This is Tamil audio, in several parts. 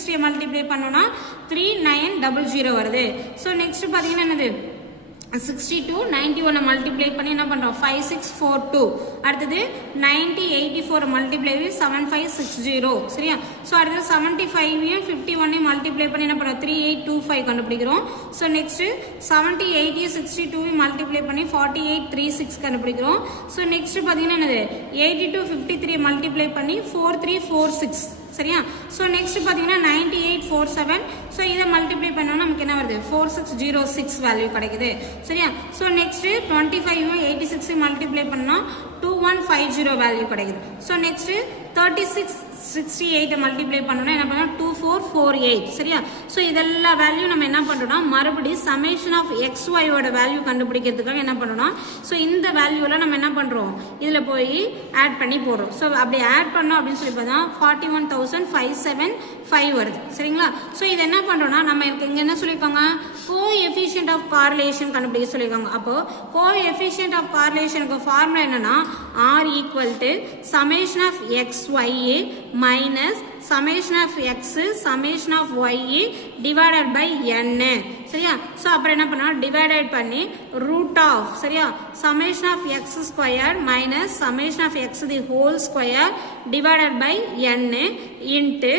60 மல்டிப்ளை பண்ணோம்னா 3900 வருது. ஸோ நெக்ஸ்ட் பார்த்தீங்கன்னா என்னது 62 91 மல்டிப்ளை பண்ணி என்ன பண்ணுறோம் 5642. அடுத்தது 90 84 மல்டிப்ளை 7560. சரியா? ஸோ அடுத்தது 75 51 மல்டிப்ளை பண்ணி என்ன பண்ணுறோம் 3825 கண்டுபிடிக்கிறோம். ஸோ நெக்ஸ்ட் 70 80 62 மல்டிப்ளை பண்ணி 4836 கண்டுபிடிக்கிறோம். ஸோ நெக்ஸ்ட் பார்த்தீங்கன்னா என்னது 82 53 மல்டிப்ளை பண்ணி 4346. சரியா? ஸோ நெக்ஸ்ட் பார்த்தீங்கன்னா 9847. ஸோ இதை மல்டிப்ளை பண்ணோம்னா நமக்கு என்ன வருது 4606 வேல்யூ கிடைக்குது. சரியா? ஸோ நெக்ஸ்ட் 25 86 மல்டிப்ளை பண்ணால் 2150 வேல்யூ கிடைக்குது. ஸோ நெக்ஸ்ட் 3668 மல்டிப்ளை பண்ணோம்னா என்ன பண்ணோம் 2448. சரியா? ஸோ இதெல்லாம் வேல்யூ நம்ம என்ன பண்ணுறோம்னா மறுபடியும் சமேஷன் ஆஃப் XYயோட வேல்யூ கண்டுபிடிக்கிறதுக்காக என்ன பண்ணுறோம்னா ஸோ இந்த வேல்யூவில் நம்ம என்ன பண்ணுறோம் இதில் போய் ஆட் பண்ணி போடுறோம். ஸோ அப்படி ஆட் பண்ணோம் அப்படின்னு சொல்லி பார்த்தா 41575 வருது. சரிங்களா? ஸோ இது என்ன பண்ணுறோம்னா நம்ம இங்கே என்ன சொல்லியிருக்காங்க கோஎஃபிஷியன்ட் ஆஃப் கார்லேஷன் கண்டுபிடிக்க சொல்லியிருக்காங்க. அப்போ கோஎஃபிஷியன்ட் ஆஃப் கார்லேஷனுக்கு ஃபார்முலா என்னன்னா R equal to summation of XYA minus summation of x summation of y divided by n. சரியா? ஸோ அப்புறம் என்ன பண்ணோம் டிவைடட் பண்ணி ரூட் ஆஃப் சரியா summation of x square minus summation of x the whole square divided by n into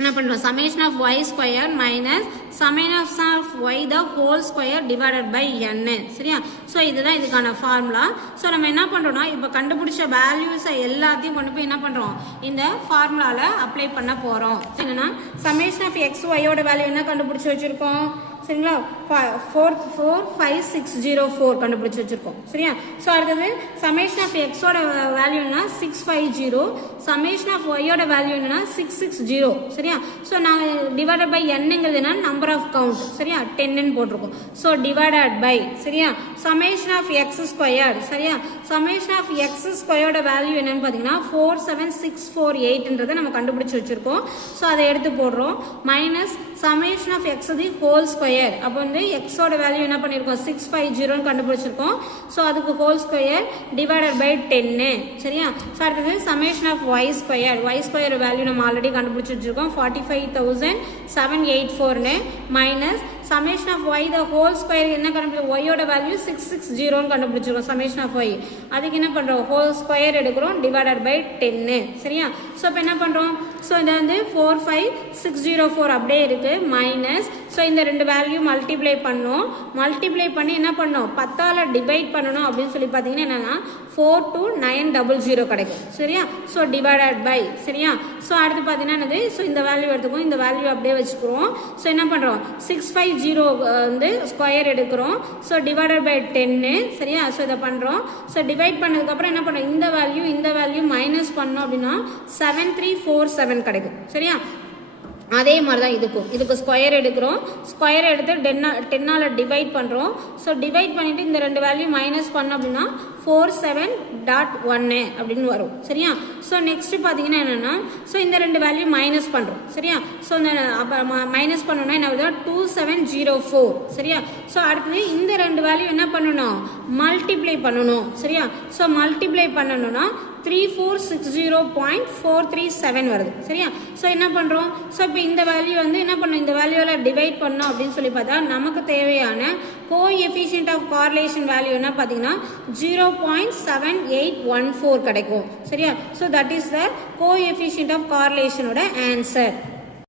என்ன பண்ணுறோம் summation of y square minus summation of y the whole square divided by n. சரியா? ஸோ இதுதான் இதுக்கான ஃபார்முலா. ஸோ நம்ம என்ன பண்ணுறோம்னா இப்போ கண்டுபிடிச்ச வேல்யூஸை எல்லாத்தையும் கொண்டு போய் என்ன பண்ணுறோம் இந்த ஃபார்முலாவில் அப்ளை பண்ண போகிறோம். என்னன்னா summation of x yயோட வேல்யூ என்ன கண்டுபிடிச்சி வச்சுருக்கோம் சரிங்களா 44604 கண்டுபிடிச்சி வச்சுருக்கோம். சரியா? ஸோ அடுத்தது summation of x ஓட வேல்யூ என்ன 650. summation of y ஓட வேல்யூ என்னன்னா 660. சரியா? ஸோ நாங்கள் டிவைடட் பை என்னங்கிறது என்ன நம்பர் ஆஃப் கவுண்ட். சரியா? 10 போட்டிருக்கோம். ஸோ டிவைடட் பை சரியா summation of x ஸ்கொயர். சரியா? summation of x ஸ்கொயரோட வேல்யூ என்னன்னு பார்த்தீங்கன்னா 47648ன்றதை நம்ம கண்டுபிடிச்சி வச்சிருக்கோம். ஸோ அதை எடுத்து போடுறோம் minus summation of x the whole square. அப்போ வந்து x ஓட வேல்யூ என்ன பண்ணியிருக்கோம் 650 கண்டுபிடிச்சிருக்கோம். ஸோ அதுக்கு ஹோல் ஸ்கொயர் டிவைடட் பை 10. சரியா? ஸோ அடுத்தது summation of y square. y square value நம்ம ஆல்ரெடி கண்டுபிடிச்சி வச்சிருக்கோம் 45784 minus summation of y the whole square என்ன கண்டுபிடிச்சோம் y ஓட வேல்யூ 660 கண்டுபிடிச்சிருக்கோம் summation of y. அதுக்கு என்ன பண்றோம் ஹோல் ஸ்கொயர் எடுக்கிறோம் டிவைடட் பை 10. சரியா? ஸோ இப்போ என்ன பண்றோம் ஸோ இது வந்து 45604 அப்படியே இருக்கு மைனஸ் ஸோ இந்த ரெண்டு வேல்யூ மல்டிப்ளை பண்ணோம். மல்டிப்ளை பண்ணி என்ன பண்ணோம் 10ஆல் டிவைட் பண்ணணும் அப்படின்னு சொல்லி பார்த்தீங்கன்னா என்னன்னா 42900 கிடைக்கும். சரியா? ஸோ டிவைடட் பை சரியா? ஸோ அடுத்து பார்த்தீங்கன்னா என்னது ஸோ இந்த வேல்யூ எடுத்துக்கோம் இந்த வேல்யூ அப்படியே வச்சுக்கிறோம். ஸோ என்ன பண்ணுறோம் 650 வந்து ஸ்கொயர் எடுக்கிறோம். So divided by 10. சரியா? ஸோ இதை பண்ணுறோம். ஸோ டிவைட் பண்ணதுக்கப்புறம் என்ன பண்ணுறோம் இந்த வேல்யூ மைனஸ் பண்ணோம் அப்படின்னா 7347 கிடைக்கும். சரியா? அதே மாதிரி தான் இதுக்கு ஸ்கொயர் எடுக்கிறோம். ஸ்கொயர் எடுத்து 10ஆல் டிவைட் பண்ணுறோம். ஸோ டிவைட் பண்ணிவிட்டு இந்த ரெண்டு வேல்யூ மைனஸ் பண்ணோம் அப்படின்னா 47.1 அப்படின்னு வரும். சரியா? ஸோ நெக்ஸ்ட் பார்த்தீங்கன்னா என்னென்னா ஸோ இந்த ரெண்டு வேல்யூ மைனஸ் பண்ணுறோம். சரியா? ஸோ இந்த மைனஸ் பண்ணோம்னா என்ன ஆகுது 2704. சரியா? ஸோ அடுத்தது இந்த ரெண்டு வேல்யூ என்ன பண்ணணும் மல்டிப்ளை பண்ணணும். சரியா? ஸோ மல்டிப்ளை பண்ணணும்னா 3460.437 வருது. சரியா? ஸோ என்ன பண்ணுறோம் ஸோ இப்போ இந்த வேல்யூ வந்து என்ன பண்ணோம் இந்த வேல்யூவில் டிவைட் பண்ணோம் அப்படின்னு சொல்லி பார்த்தா நமக்கு தேவையான கோஎஃபிஷியன்ட் ஆஃப் கார்லேஷன் வேல்யூ என்ன பார்த்தீங்கன்னா 0.7814 கிடைக்கும். சரியா? So that is the coefficient of கார்லேஷனோட ஆன்சர்.